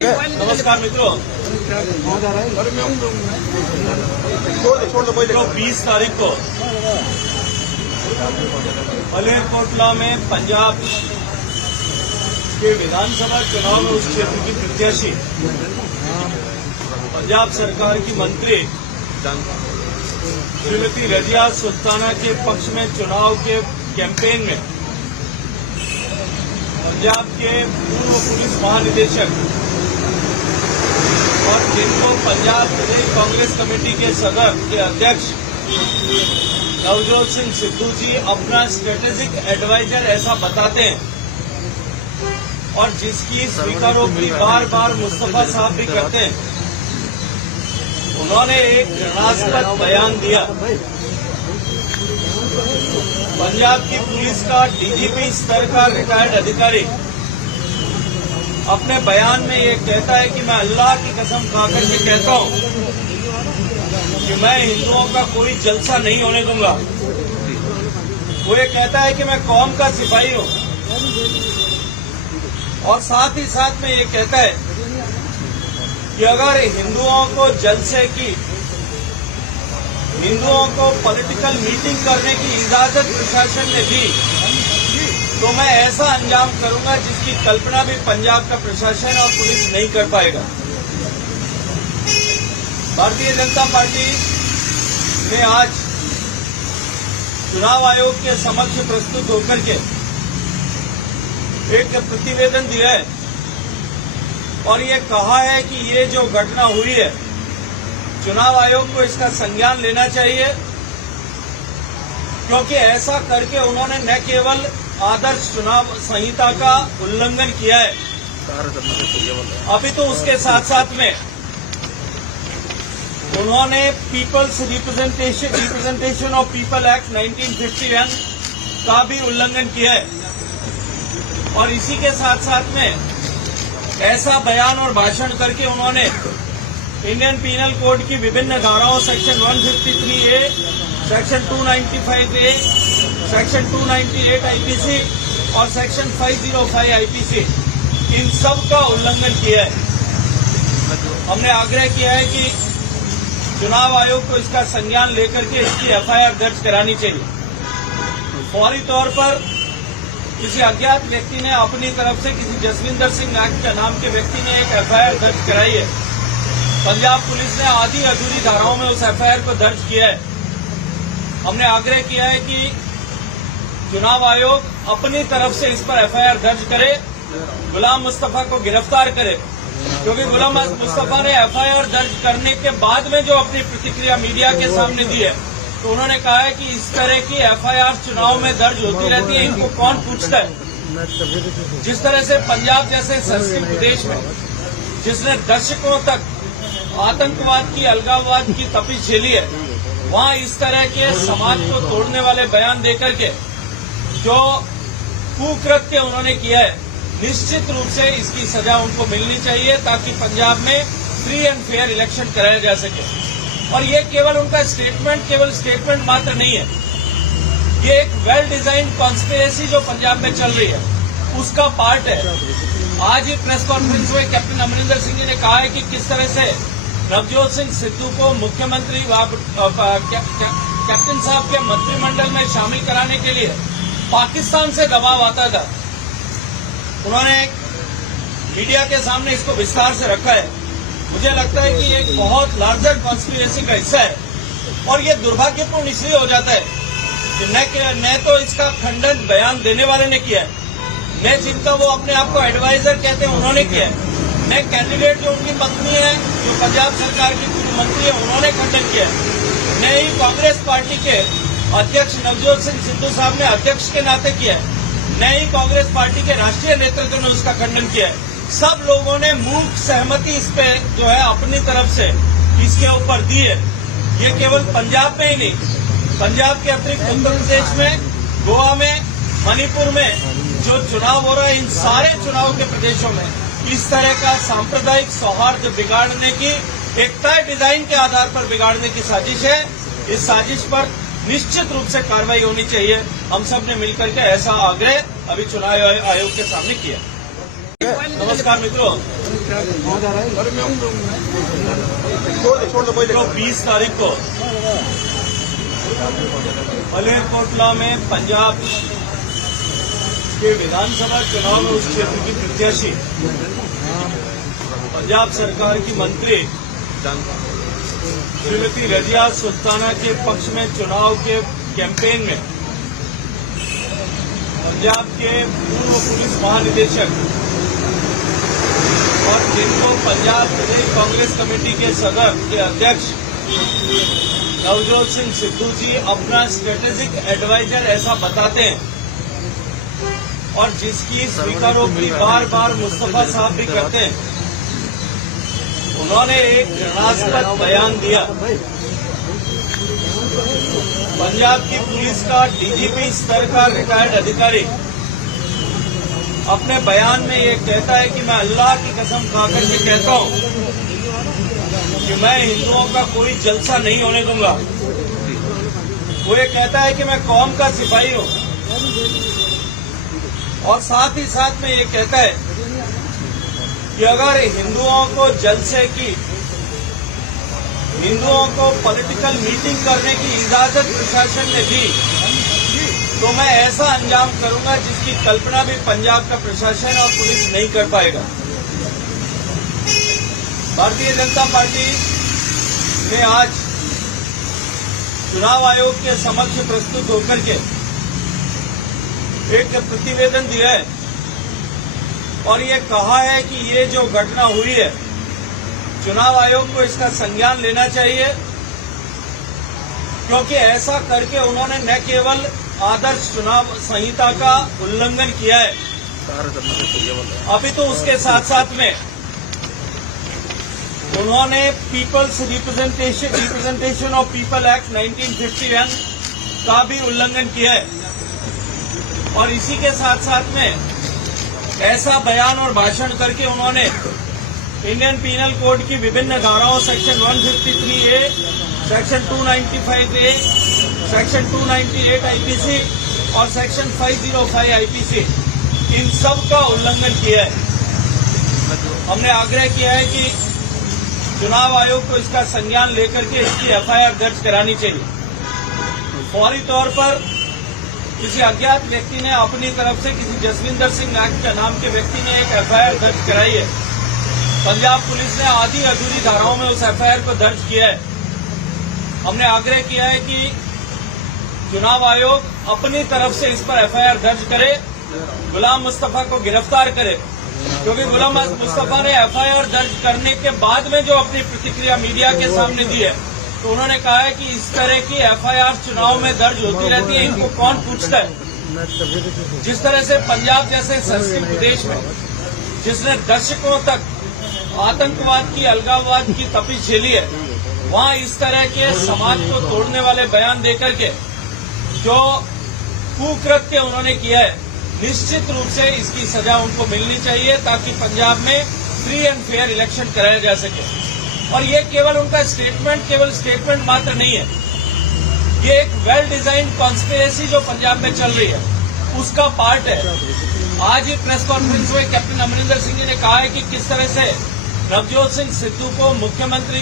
नमस्कार मित्रों, 20 तारीख को मलेरकोटला में पंजाब के विधानसभा चुनाव में उस क्षेत्र की प्रत्याशी पंजाब सरकार की मंत्री श्रीमती रजिया सुल्ताना के पक्ष में चुनाव के कैंपेन में पंजाब के पूर्व पुलिस महानिदेशक और जिनको पंजाब प्रदेश कांग्रेस कमेटी के सदर के अध्यक्ष नवजोत सिंह सिद्धू जी अपना स्ट्रेटेजिक एडवाइजर ऐसा बताते हैं और जिसकी स्वीकारोक्ति बार बार मुस्तफा साहब भी करते हैं, उन्होंने एक घृणास्पद बयान दिया। पंजाब की पुलिस का डीजीपी स्तर का रिटायर्ड अधिकारी अपने बयान में ये कहता है कि मैं अल्लाह की कसम खाकर के कहता हूं कि मैं हिंदुओं का कोई जलसा नहीं होने दूंगा। वो ये कहता है कि मैं कौम का सिपाही हूं और साथ ही साथ में ये कहता है कि अगर हिंदुओं को जलसे की, हिंदुओं को पॉलिटिकल मीटिंग करने की इजाजत प्रशासन ने दी तो मैं ऐसा अंजाम करूंगा जिसकी कल्पना भी पंजाब का प्रशासन और पुलिस नहीं कर पाएगा। भारतीय जनता पार्टी ने आज चुनाव आयोग के समक्ष प्रस्तुत होकर के एक प्रतिवेदन दिया है और ये कहा है कि ये जो घटना हुई है, चुनाव आयोग को इसका संज्ञान लेना चाहिए, क्योंकि ऐसा करके उन्होंने न केवल आदर्श चुनाव संहिता का उल्लंघन किया है, अभी तो उसके साथ साथ में उन्होंने peoples representation of people act 1951 का भी उल्लंघन किया है और इसी के साथ साथ में ऐसा बयान और भाषण करके उन्होंने इंडियन पीनल कोड की विभिन्न धाराओं section 153A, section 295A, section 298 IPC और सेक्शन 505 आईपीसी, इन सब का उल्लंघन किया है। हमने आग्रह किया है कि चुनाव आयोग को इसका संज्ञान लेकर के इसकी एफआईआर दर्ज करानी चाहिए। फौरी तौर पर किसी अज्ञात व्यक्ति ने अपनी तरफ से किसी जसविंदर सिंह नाग के नाम के व्यक्ति ने एक एफआईआर दर्ज कराई है। पंजाब पुलिस ने आधी अधूरी धाराओं में उस एफआईआर को दर्ज किया है। हमने आग्रह किया है कि चुनाव आयोग अपनी तरफ से इस पर एफआईआर दर्ज करे, गुलाम मुस्तफा को गिरफ्तार करे, क्योंकि गुलाम मुस्तफा ने एफआईआर दर्ज करने के बाद में जो अपनी प्रतिक्रिया मीडिया के सामने दी है, तो उन्होंने कहा है कि इस तरह की एफआईआर चुनाव में दर्ज होती रहती है, इनको कौन पूछता है। जिस तरह से पंजाब जैसे संस्कृत प्रदेश में जिसने दशकों तक आतंकवाद की, अलगाववाद की तपिश झेली है, वहां इस तरह के समाज को तोड़ने वाले बयान देकर के जो कुकृत्य उन्होंने किया है, निश्चित रूप से इसकी सजा उनको मिलनी चाहिए ताकि पंजाब में फ्री एंड फेयर इलेक्शन कराया जा सके। और ये केवल उनका स्टेटमेंट मात्र नहीं है, ये एक वेल डिजाइन कॉन्स्पिरेसी जो पंजाब में चल रही है उसका पार्ट है। आज ही प्रेस कॉन्फ्रेंस में कैप्टन अमरिंदर सिंह जी ने कहा है कि किस तरह से नवजोत सिंह सिद्धू को मुख्यमंत्री कैप्टन साहब के मंत्रिमंडल में शामिल कराने के लिए पाकिस्तान से दबाव आता था। उन्होंने मीडिया के सामने इसको विस्तार से रखा है। मुझे लगता है कि एक बहुत लार्जर कॉन्स्पिरेसी का हिस्सा है और ये दुर्भाग्यपूर्ण इसलिए हो जाता है कि न तो इसका खंडन बयान देने वाले ने किया है, न जिनका वो अपने आप को एडवाइजर कहते हैं उन्होंने किया है, न कैंडिडेट जो उनकी पत्नी है जो पंजाब सरकार की पूर्व मंत्री है उन्होंने खंडन किया है, न ही कांग्रेस पार्टी के अध्यक्ष नवजोत सिंह सिद्धू साहब ने अध्यक्ष के नाते किया है, न ही कांग्रेस पार्टी के राष्ट्रीय नेतृत्व ने उसका खंडन किया है। सब लोगों ने मूक सहमति इस पे जो है अपनी तरफ से इसके ऊपर दी है। ये केवल पंजाब में ही नहीं, पंजाब के अतिरिक्त उत्तर प्रदेश में, गोवा में, मणिपुर में जो चुनाव हो रहा है, इन सारे चुनाव के प्रदेशों में इस तरह का सांप्रदायिक सौहार्द बिगाड़ने की, एक तय डिजाइन के आधार पर बिगाड़ने की साजिश है। इस साजिश पर निश्चित रूप से कार्रवाई होनी चाहिए। हम सब ने मिलकर के ऐसा आग्रह अभी चुनाव आयोग के सामने किया। नमस्कार मित्रों, जो 20 तारीख को मलेरकोटला में पंजाब के विधानसभा चुनाव में उस क्षेत्र की प्रत्याशी पंजाब सरकार की मंत्री श्रीमती रजिया सुल्ताना के पक्ष में चुनाव के कैंपेन में पंजाब के पूर्व पुलिस महानिदेशक और जिनको पंजाब प्रदेश कांग्रेस कमेटी के सदर के अध्यक्ष नवजोत सिंह सिद्धू जी अपना स्ट्रेटेजिक एडवाइजर ऐसा बताते हैं और जिसकी स्वीकारोक्ति बार बार मुस्तफा साहब भी करते हैं, उन्होंने एक घृणास्पद बयान दिया। पंजाब की पुलिस का डीजीपी स्तर का रिटायर्ड अधिकारी अपने बयान में ये कहता है कि मैं अल्लाह की कसम खाकर के कहता हूं कि मैं हिंदुओं का कोई जलसा नहीं होने दूंगा। वो ये कहता है कि मैं कौम का सिपाही हूं और साथ ही साथ में ये कहता है कि अगर हिंदुओं को जलसे की, हिंदुओं को पॉलिटिकल मीटिंग करने की इजाजत प्रशासन ने दी तो मैं ऐसा अंजाम करूंगा जिसकी कल्पना भी पंजाब का प्रशासन और पुलिस नहीं कर पाएगा। भारतीय जनता पार्टी ने आज चुनाव आयोग के समक्ष प्रस्तुत होकर के एक प्रतिवेदन दिया है और ये कहा है कि ये जो घटना हुई है, चुनाव आयोग को इसका संज्ञान लेना चाहिए, क्योंकि ऐसा करके उन्होंने न केवल आदर्श चुनाव संहिता का उल्लंघन किया है, अभी तो उसके साथ साथ में उन्होंने peoples representation of people act 1951 का भी उल्लंघन किया है और इसी के साथ साथ में ऐसा बयान और भाषण करके उन्होंने इंडियन पीनल कोड की विभिन्न धाराओं section 153A, section 295A, section 298 IPC और सेक्शन 505 आईपीसी, इन सब का उल्लंघन किया है। हमने आग्रह किया है कि चुनाव आयोग को इसका संज्ञान लेकर के इसकी एफआईआर दर्ज करानी चाहिए। फौरी तौर पर किसी अज्ञात व्यक्ति ने अपनी तरफ से किसी जसविंदर सिंह नाग के नाम के व्यक्ति ने एक एफआईआर दर्ज कराई है। पंजाब पुलिस ने आधी अधूरी धाराओं में उस एफआईआर को दर्ज किया है। हमने आग्रह किया है कि चुनाव आयोग अपनी तरफ से इस पर एफआईआर दर्ज करे, गुलाम मुस्तफा को गिरफ्तार करे, क्योंकि गुलाम मुस्तफा ने एफआईआर दर्ज करने के बाद में जो अपनी प्रतिक्रिया मीडिया के सामने दी है, तो उन्होंने कहा है कि इस तरह की एफआईआर चुनाव में दर्ज होती रहती है, इनको कौन पूछता है। जिस तरह से पंजाब जैसे संस्कृत प्रदेश में जिसने दशकों तक आतंकवाद की, अलगाववाद की तपिश झेली है, वहां इस तरह के समाज को तोड़ने वाले बयान देकर के जो कुकृत्य उन्होंने किया है, निश्चित रूप से इसकी सजा उनको मिलनी चाहिए ताकि पंजाब में फ्री एंड फेयर इलेक्शन कराया जा सके। और ये केवल उनका स्टेटमेंट मात्र नहीं है, ये एक वेल डिजाइन कॉन्स्पिरेसी जो पंजाब में चल रही है उसका पार्ट है। आज ही प्रेस कॉन्फ्रेंस में कैप्टन अमरिंदर सिंह जी ने कहा है कि किस तरह से नवजोत सिंह सिद्धू को मुख्यमंत्री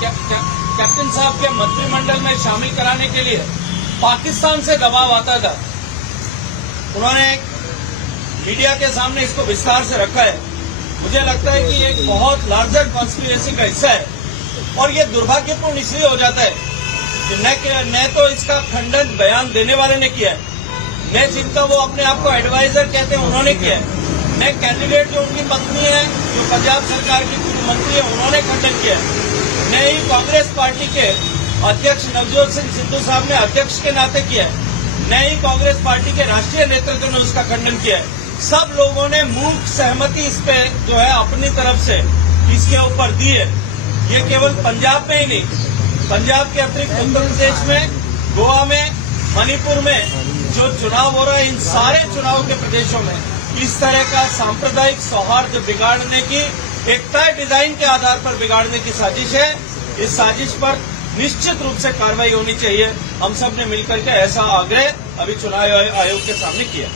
कैप्टन साहब के मंत्रिमंडल में शामिल कराने के लिए पाकिस्तान से दबाव आता था। उन्होंने मीडिया के सामने इसको विस्तार से रखा है। मुझे लगता है कि एक बहुत लार्जर कॉन्स्पिरेसी का हिस्सा है और ये दुर्भाग्यपूर्ण इसलिए हो जाता है कि न तो इसका खंडन बयान देने वाले ने किया है, न जिनका वो अपने आप को एडवाइजर कहते हैं उन्होंने किया है, न कैंडिडेट जो उनकी पत्नी है जो पंजाब सरकार की पूर्व मंत्री है उन्होंने खंडन किया है, न ही कांग्रेस पार्टी के अध्यक्ष नवजोत सिंह सिद्धू साहब ने अध्यक्ष के नाते किया है, न ही कांग्रेस पार्टी के राष्ट्रीय नेतृत्व ने उसका खंडन किया है। सब लोगों ने मूक सहमति इस पे जो है अपनी तरफ से इसके ऊपर दी है। ये केवल पंजाब में ही नहीं, पंजाब के अतिरिक्त उत्तर प्रदेश में, गोवा में, मणिपुर में जो चुनाव हो रहा है, इन सारे चुनाव के प्रदेशों में इस तरह का सांप्रदायिक सौहार्द बिगाड़ने की, एक तय डिजाइन के आधार पर बिगाड़ने की साजिश है। इस साजिश पर निश्चित रूप से कार्रवाई होनी चाहिए। हम सब ने मिलकर के ऐसा आग्रह अभी चुनाव आयोग के सामने किया।